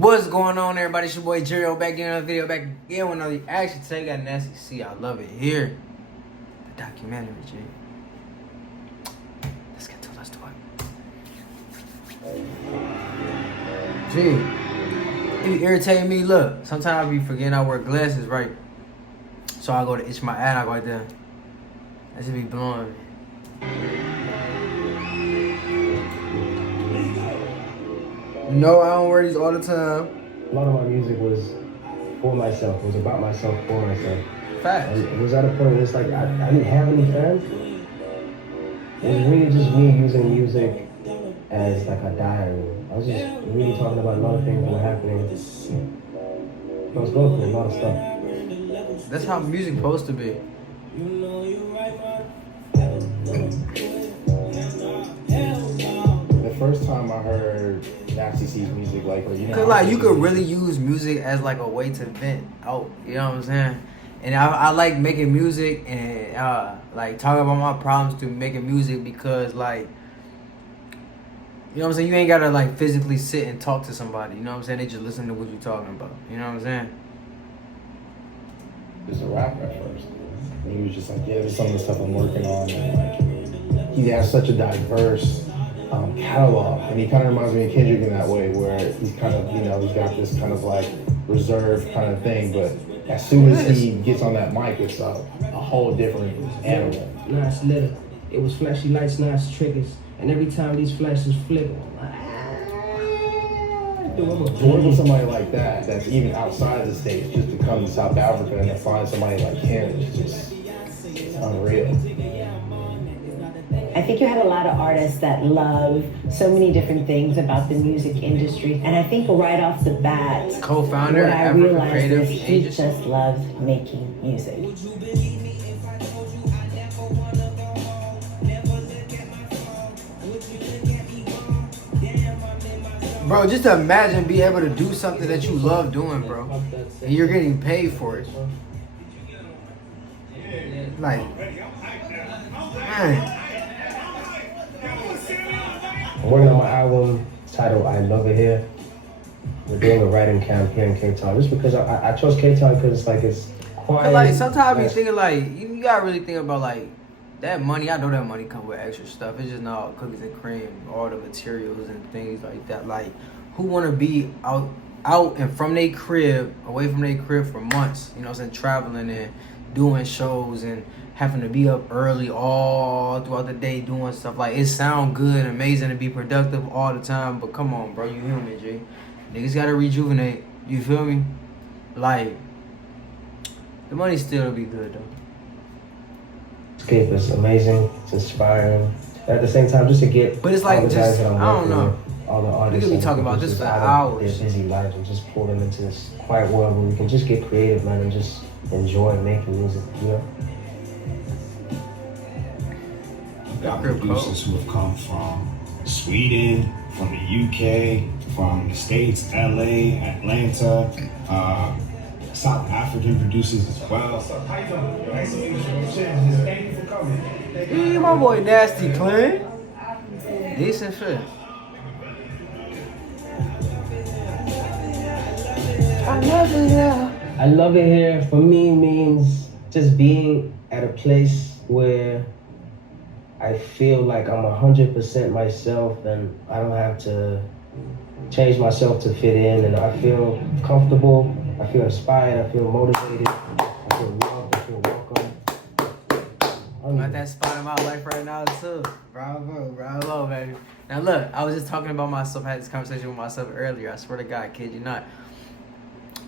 What's going on, everybody? It's your boy Gerio back in another video, back again with another action. Today got Nasty C. I love it here. The documentary, G. Let's get to it. Let's do it. G, it irritating me. Look, sometimes I be forgetting I wear glasses, right? So I go to itch my eye and I go like that. That should be blowing me. No, I don't wear these all the time. A lot of my music was for myself. It was about myself, for myself. Facts. And it was at a point where it's like I didn't have any fans. It was really just me using music as like a diary. I was just really talking about a lot of things that were happening. I was going through a lot of stuff. That's how music's supposed to be. The first time I heard Nasty C's music, cause like you could really use music as like a way to vent out. You know what I'm saying? And I like making music and like talking about my problems through making music because like, you know what I'm saying? You ain't gotta like physically sit and talk to somebody. You know what I'm saying? They just listen to what you're talking about. You know what I'm saying? Just a rapper at first. And he was just like, yeah, this is some of the stuff I'm working on. And like, he has such a diverse catalog, and he kind of reminds me of Kendrick in that way, where he's kind of, you know, he's got this kind of like reserved kind of thing, but as soon as he gets on that mic, it's a whole different animal. Now it's lit. It was flashy lights, now it's triggers, and every time these flashes flicker, To work with somebody like that, that's even outside of the States, just to come to South Africa and to find somebody like him, it's just unreal. I think you have a lot of artists that love so many different things about the music industry. And I think right off the bat, co-founder, what I realized creative is he agency. just loved making music. Bro, just imagine being able to do something that you love doing, bro. And you're getting paid for it. Like, man. I'm working on my album titled I Love It Here. We're doing a writing camp here in Cape Town, just because I chose Cape Town because it's quiet. Cause like sometimes I be thinking like you gotta really think about like that money. I know that money comes with extra stuff. It's just not all cookies and cream, all the materials and things like that. Like who wanna be out and from their crib, away from their crib for months, you know what I'm saying, traveling and doing shows and having to be up early all throughout the day doing stuff. Like it sound good, amazing to be productive all the time, but come on, bro, you human, G. Niggas gotta rejuvenate. You feel me? Like the money still be good though. Escape is amazing. It's inspiring. But at the same time, just to get. But it's like all the just guys that I'm I don't working know. with, all the artists. We could be talking about this for out of hours. Their busy lives and just pull them into this quiet world where we can just get creative, man, and just enjoy making music. You know. Got producers who have come from Sweden, from the UK, from the States, LA, Atlanta, South African producers as well. How you doing? Nice to meet you. Thank you for coming. Hey, my boy Nasty Clean. Decent shit. I love it, yeah. I love it here. For me, means just being at a place where I feel like I'm 100% myself, and I don't have to change myself to fit in, and I feel comfortable, I feel inspired, I feel motivated, I feel loved, I feel welcome. I'm at that spot in my life right now too. Bravo, baby. Now look, I was just talking about myself, I had this conversation with myself earlier. I swear to God, kid you not.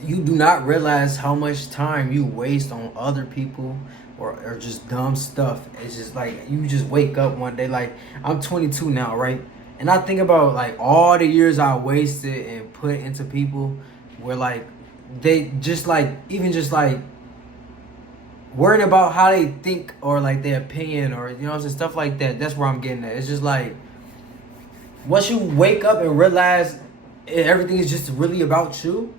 You do not realize how much time you waste on other people or just dumb stuff. It's just like you just wake up one day. Like I'm 22 now, right? And I think about like all the years I wasted and put into people where like they just like even just like worrying about how they think or like their opinion or you know what I'm saying, stuff like that. That's where I'm getting at. It's just like once you wake up and realize everything is just really about you.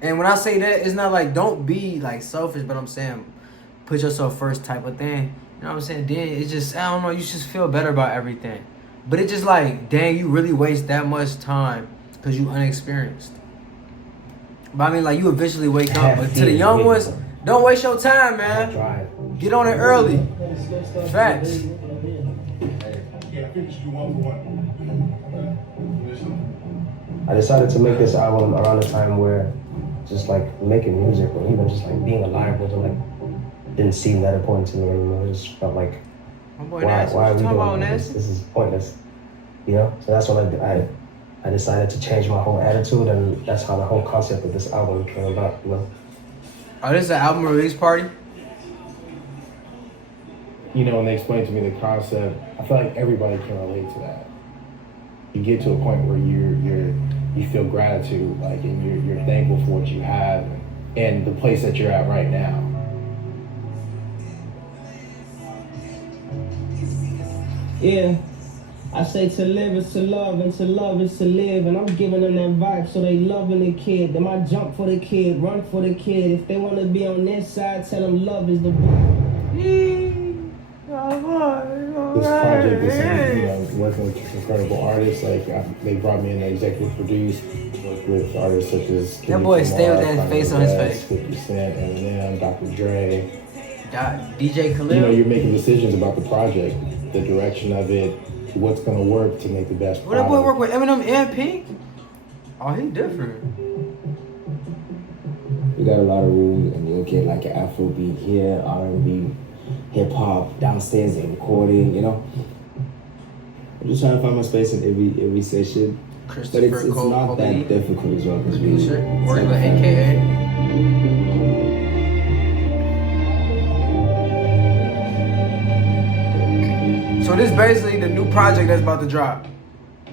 And when I say that, it's not like don't be like selfish, but I'm saying put yourself first type of thing. You know what I'm saying? Then it's just, I don't know, you just feel better about everything. But it's just like, dang, you really waste that much time because you unexperienced. But I mean, like, you eventually wake up. But to the young ones, don't waste your time, man. Get on it early. Facts. I decided to make this album around a time where just like making music or even just like being alive wasn't like, didn't seem that important to me anymore. It just felt like, why are we doing this? This is pointless, you know? So that's when I decided to change my whole attitude, and that's how the whole concept of this album came about, you know? Oh, this is an album release party? You know, when they explained to me the concept, I feel like everybody can relate to that. You get to a point where you feel gratitude, like, and you're thankful for what you have and the place that you're at right now. Yeah, I say to live is to love, and to love is to live, and I'm giving them that vibe, so they loving the kid. Them I jump for the kid, run for the kid. If they want to be on this side, tell them love is the This project is, you know, working with incredible artists. Like, they brought me in to executive produce, work with artists such as That boy stay with that face on his face. 50 Cent, Eminem, Dr. Dre. DJ Khalil. You know, you're making decisions about the project, the direction of it, what's going to work to make the best product. What that boy work with Eminem and Pink? Oh, he different. We got a lot of room, and you'll get like an Afrobeat here, R&B, hip hop downstairs and recording, you know. I'm just trying to find my space in every session, but it's not that difficult as well because we working with AKA. So this is basically the new project that's about to drop.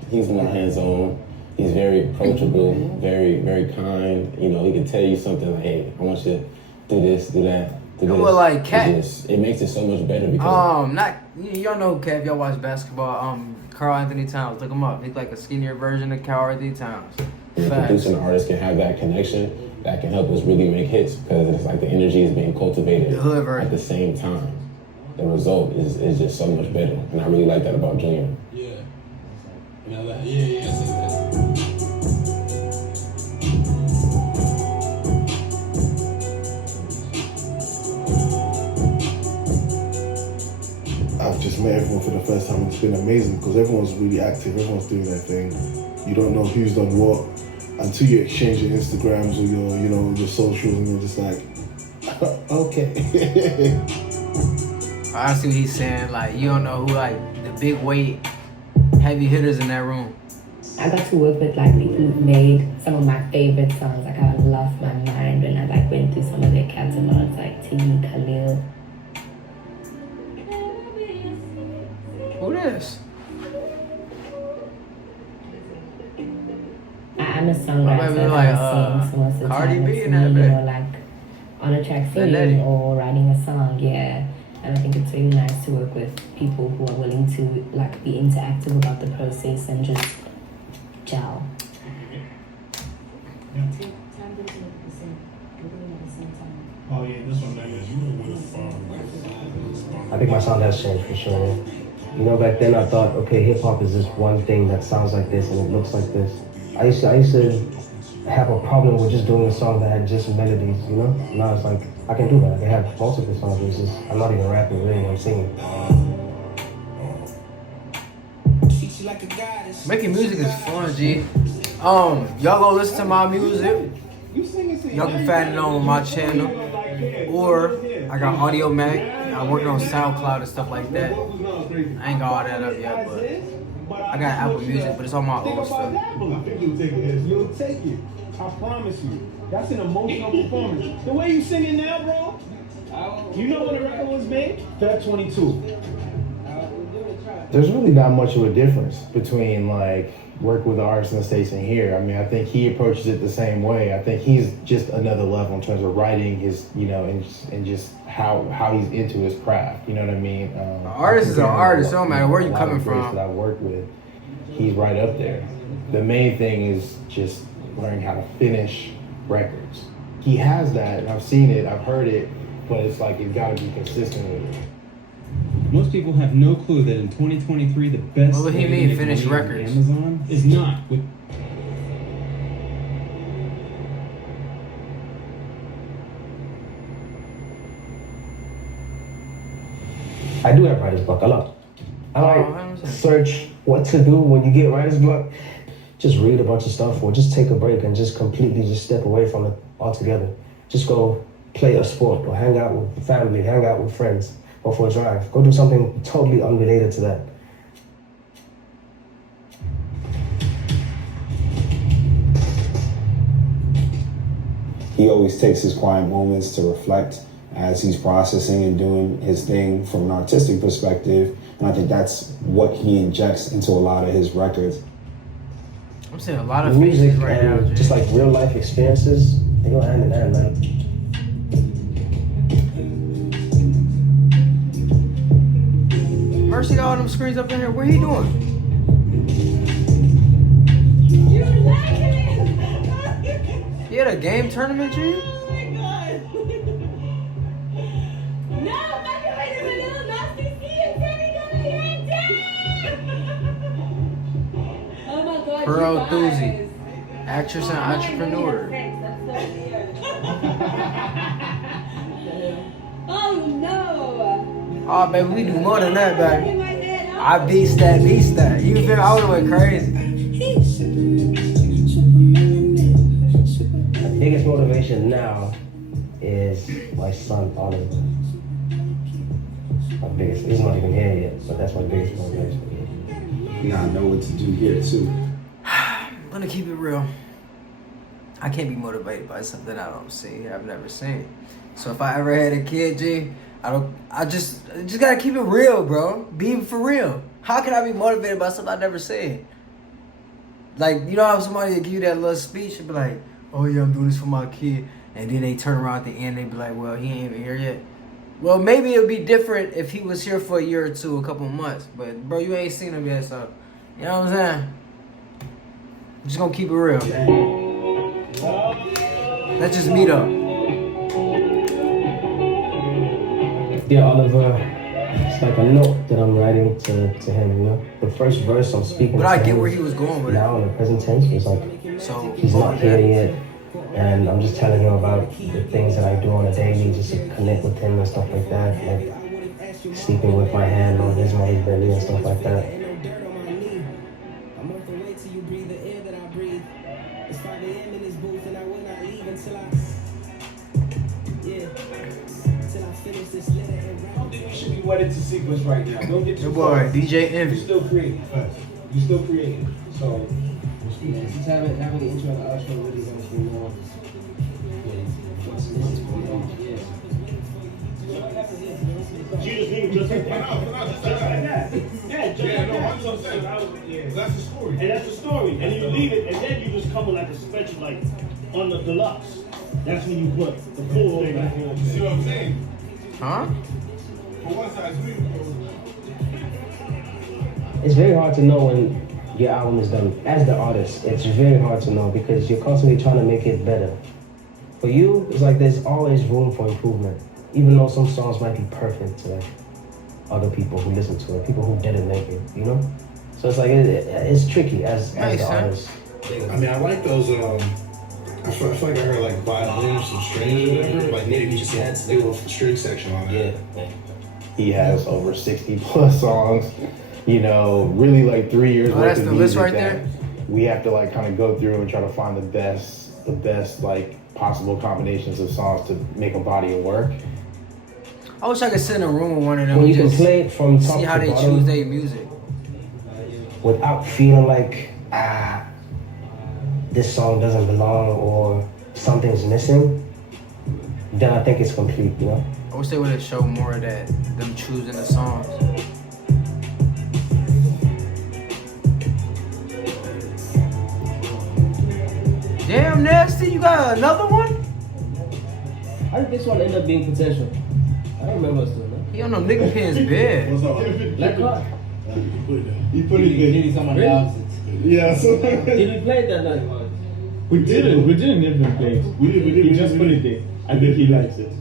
He's more hands-on. He's very approachable, very, very kind. You know, he can tell you something like, "Hey, I want you to do this, do that, do this." Well, like Cat. It makes it so much better because y'all know Cat. Y'all watch basketball. Carl Anthony Towns. Look him up. He's like a skinnier version of Carl Anthony Towns. Producing artists can have that connection that can help us really make hits because it's like the energy is being cultivated at the same time. The result is just so much better, and I really like that about Gerio. Yeah. I've just met everyone for the first time, and it's been amazing because everyone's really active, everyone's doing their thing. You don't know who's done what until you exchange your Instagrams or your socials, and you're just like, okay. I see what he's saying. Like, you don't know who, like, the big weight, heavy hitters in that room. I got to work with, like, people who've made some of my favorite songs. Like, I lost my mind when I, like, went through some of their catalogs, like T, Khalil. Who this? I'm a songwriter. Like, I sing, so most of the Cardi time B it's in me, that you know, like, on a track singing or writing a song, yeah. And I think it's really nice to work with people who are willing to, like, be interactive about the process and just gel. Oh yeah, this one I think my sound has changed for sure. You know, back then I thought, okay, hip hop is just one thing that sounds like this and it looks like this. I used to have a problem with just doing a song that had just melodies, you know? Now it's like, I can do that. I can have multiple songs. It's just, I'm not even rapping, really, I'm singing. Making music is fun, G. Y'all go listen to my music. Y'all can find it on my channel. Or I got Audio Mac. I'm working on SoundCloud and stuff like that. I ain't got all that up yet, but I got Apple Music, but it's on my old stuff. You'll take it. I promise you. That's an emotional performance. The way you singing now, bro. You know when the record was made? Feb 22. There's really not much of a difference between, like, work with artists in the States and here. I mean, I think he approaches it the same way. I think he's just another level in terms of writing his, you know, and just how he's into his craft. You know what I mean? An artist is an artist. It don't matter where you coming from. That I work with, he's right up there. The main thing is just learning how to finish records. He has that, and I've seen it, I've heard it, but it's like you've got to be consistent with it. Most people have no clue that in 2023 the best what would he mean, finished records? Amazon is not with I do have writer's block a lot. I like search what to do when you get writer's block. Just read a bunch of stuff or just take a break and just completely just step away from it altogether. Just go play a sport or hang out with family, hang out with friends, go for a drive. Go do something totally unrelated to that. He always takes his quiet moments to reflect as he's processing and doing his thing from an artistic perspective. And I think that's what he injects into a lot of his records. I'm seeing a lot of music faces right now, and just like real life experiences, they go hand in hand, man. Mercy got all them screens up in here. What are you doing? You had a game tournament, G? Oh my god. No, fucking wait a minute. Nasty C and Teddy gonna hit down. Oh my god. Pearl you guys. Thuzi, actress and entrepreneur. That's so weird. Oh no. Oh, baby, we do more than that, baby. I beast that. You feel? I would've went crazy. The biggest motivation now is my son Oliver. My biggest, he's not even here yet, but that's my biggest motivation. Now I know what to do here too. I'm gonna keep it real. I can't be motivated by something I don't see, I've never seen. So if I ever had a kid, G, I just gotta keep it real, bro. Be for real. How can I be motivated by something I've never seen? Like, you know how somebody give you that little speech and be like, oh yeah, I'm doing this for my kid. And then they turn around at the end, they be like, well, he ain't even here yet. Well, maybe it'll be different if he was here for a year or two, a couple of months. But, bro, you ain't seen him yet, so, you know what I'm saying? I'm just gonna keep it real. Let's just meet up. Yeah, Oliver, it's like a note that I'm writing to him, you know? The first verse I'm speaking But to I him get where he was going with it. now in the present tense, it's like, So he's not here yet. And I'm just telling him about the things that I do on a daily, just to connect with him and stuff like that. Like sleeping with my hand on his belly and stuff like that. You should be wedded to sequence right now. Don't get too Your boy, far. DJ Envy. You're still creating. You're still creating. So, Just having the intro and the outro really helps me more. you just leave it just like that. Just like that. Yeah, just like that. That's the story. And that's the story. And you leave it, and then you just come with like a special, like on the deluxe. That's when you put the full thing back on. You see what I'm saying? Huh? For one side, It's very hard to know when your album is done. As the artist, it's very hard to know because you're constantly trying to make it better. For you, it's like there's always room for improvement. Even though some songs might be perfect to like other people who listen to it, people who didn't make it, you know? So it's like, it's tricky as the artist. I mean, I like those, I feel like I heard like violins, some strings or whatever, like maybe just a little string section on it. Yeah. He has over 60 plus songs, you know, really like 3 years worth That's of the music list right that there? we have to like kind of go through and try to find the best like possible combinations of songs to make a body of work. I wish I could sit in a room with one of them When and you can just play it from top see how to they bottom choose their music. without feeling like, this song doesn't belong or something's missing, then I think it's complete, you know? I wish they would have showed more of that, them choosing the songs. Damn, Nasty, you got another one? How did this one end up being potential? I don't remember us doing that. He on them nigga pins bed. Black Clock? He put it there. Maybe someone else. Yeah, so Did we play it that night? We didn't even play it. we did. He just put it there. I think he likes it.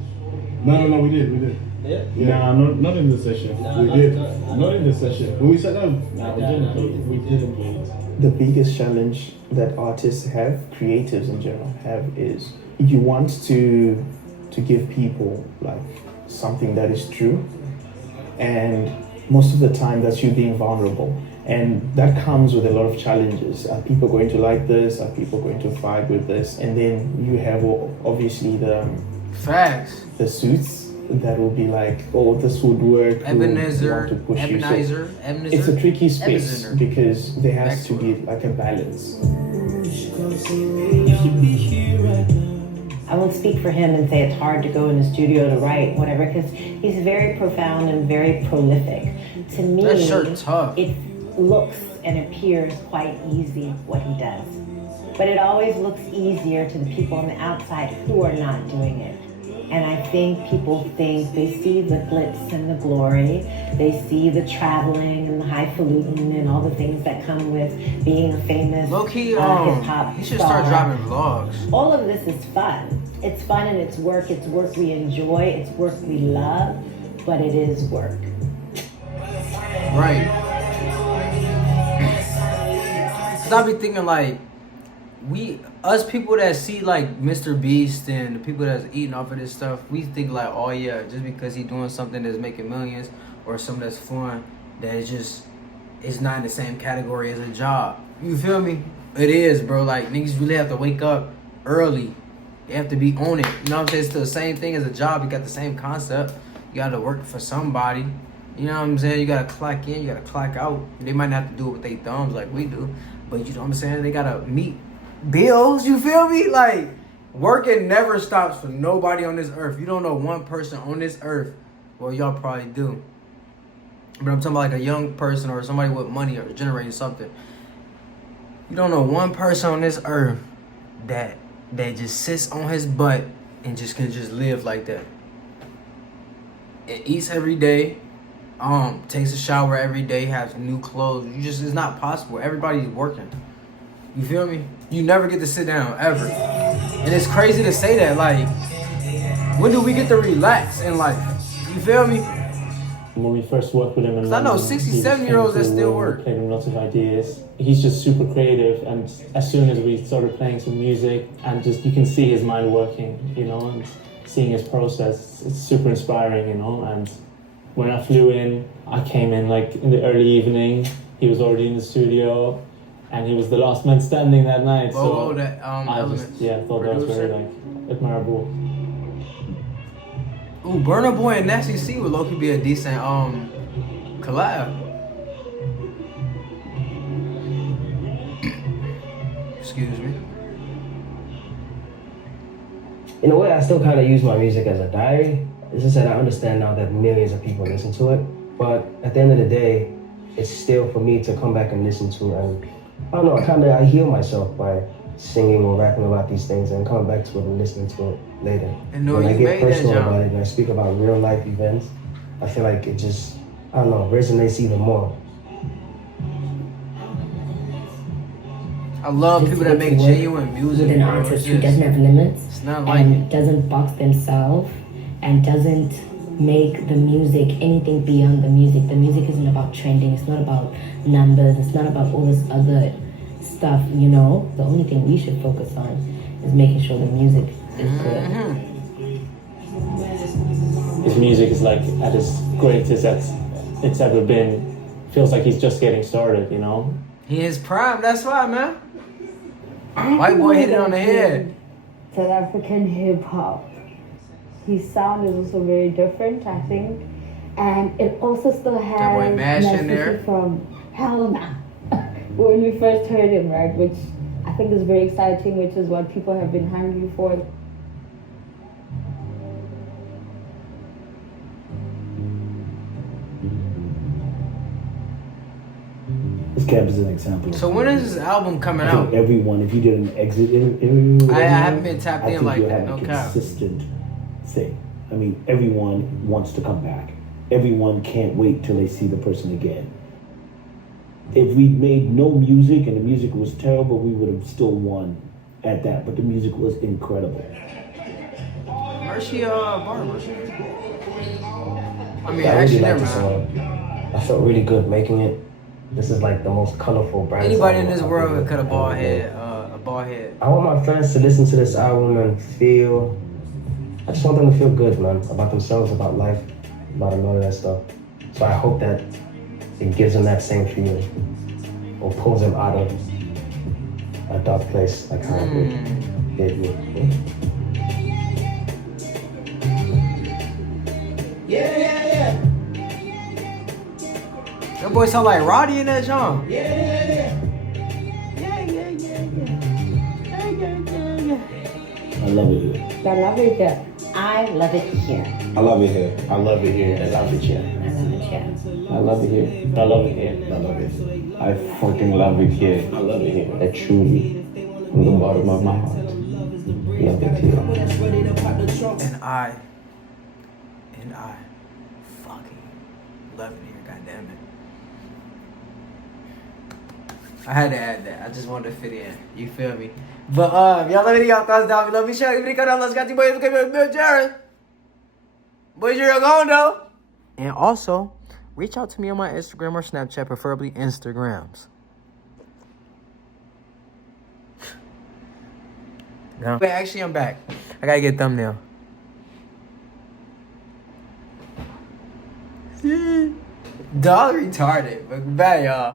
No, we did. Yeah? Nah, not in the session. We did. Not in the session. When we sat down, Nah, we didn't play it. We didn't play it. The biggest challenge that artists have, creatives in general have, is you want to give people like something that is true, And most of the time, that's you being vulnerable. And that comes with a lot of challenges. Are people going to like this? Are people going to fight with this? And then you have obviously the facts, the suits that will be like, oh, this would work. Ebenezer, to push Ebenezer, so Ebenezer. it's a tricky space Ebenezer. because there has to be like a balance. I won't speak for him and say it's hard to go in the studio to write, whatever, because he's very profound and very prolific. To me, that shirt tough. It looks and appears quite easy what he does. But it always looks easier to the people on the outside who are not doing it. And I think people think they see the glitz and the glory, they see the traveling and the highfalutin and all the things that come with being a famous low-key, hip-hop you should star. start dropping vlogs. All of this is fun. It's fun and it's work we enjoy, it's work we love, but it is work. Right. Cause I be thinking like, us people that see like Mr. Beast and the people that's eating off of this stuff, we think like, oh yeah, just because he's doing something that's making millions or something that's fun, that it's not in the same category as a job. You feel me? It is, bro. Like niggas really have to wake up early. They have to be on it. You know what I'm saying? It's the same thing as a job. You got the same concept. You got to work for somebody. You know what I'm saying? You got to clock in. You got to clock out. They might not have to do it with their thumbs like we do. But you know what I'm saying? They got to meet bills. You feel me? Like, working never stops for nobody on this earth. You don't know one person on this earth. Well, y'all probably do. But I'm talking about like a young person or somebody with money or generating something. You don't know one person on this earth that just sits on his butt and just can just live like that. It eats every day, takes a shower every day, has new clothes. It's not possible. Everybody's working. You feel me? You never get to sit down, ever. And it's crazy to say that, like, when do we get to relax in life? You feel me? When we first worked with him in I know London, 67-year-olds that still work. Played him lots of ideas. He's just super creative, and as soon as we started playing some music, and just you can see his mind working, you know, and seeing his process, it's super inspiring, you know. And when I flew in, I came in like in the early evening. He was already in the studio, and he was the last man standing that night. Oh, so that I just thought producer. that was very like admirable. Ooh, Burna Boy and Nasty C would low-key be a decent collab. Excuse me. In a way, I still kind of use my music as a diary. It's just that I understand now that millions of people listen to it. But at the end of the day, it's still for me to come back and listen to. And I don't know, I heal myself by singing or rapping about these things and coming back to it and listening to it later. And when I you get made that personal jump. about it and I speak about real life events, I feel like it just, I don't know, resonates even more. I love people that make genuine music. With an bro. artist who doesn't have limits It's not like and doesn't box themselves and doesn't make the music anything beyond the music. The music isn't about trending. It's not about numbers. It's not about all this other stuff, you know. The only thing we should focus on is making sure the music is good. His music is like at its greatest as it's ever been. Feels like he's just getting started, you know. he is prime. That's why, man. White boy hit it on the head. South African hip hop. His sound is also very different, I think, and it also still has That boy Mash in there. messages from Hell Nah when we first heard him, right? Which I think is very exciting, which is what people have been hungry for. This Cap is an example. So when is this album coming I think out? everyone, if you did an exit interview, with I everyone, haven't been tapped I in think like you'll that, have no a cap. consistent thing. I mean, everyone wants to come back. Everyone can't wait till they see the person again. If we made no music and the music was terrible, we would have still won at that. But the music was incredible. Mercy Barber. I mean, I actually, really like never this mind. song. I felt really good making it. This is like the most colorful brand. Anybody in this world could cut a bald head. A bald head. I want my friends to listen to this album and feel. I just want them to feel good, man, about themselves, about life, about a lot of that stuff. So I hope that it gives them that same feeling or pulls them out of a dark place like how it did with me. Yeah. That boy sound like Roddy in that song. Yeah. I love it here. I love it here. I love it here. I love it here. I love it here. I love it here. I love it here. I love it here. I love it here. I love it. I fucking love it here. I love it here. I truly, from the bottom of my heart, love it here. And I fucking love it here, goddammit. I had to add that. I just wanted to fit in. You feel me? But y'all let me know your thoughts down below. Be sure to click on let's got you boys. Okay, Bill Jared. Boys, you're going though. And also, reach out to me on my Instagram or Snapchat, preferably Instagrams. No. Wait, actually, I'm back. I gotta get a thumbnail. Dog retarded, but bad, y'all.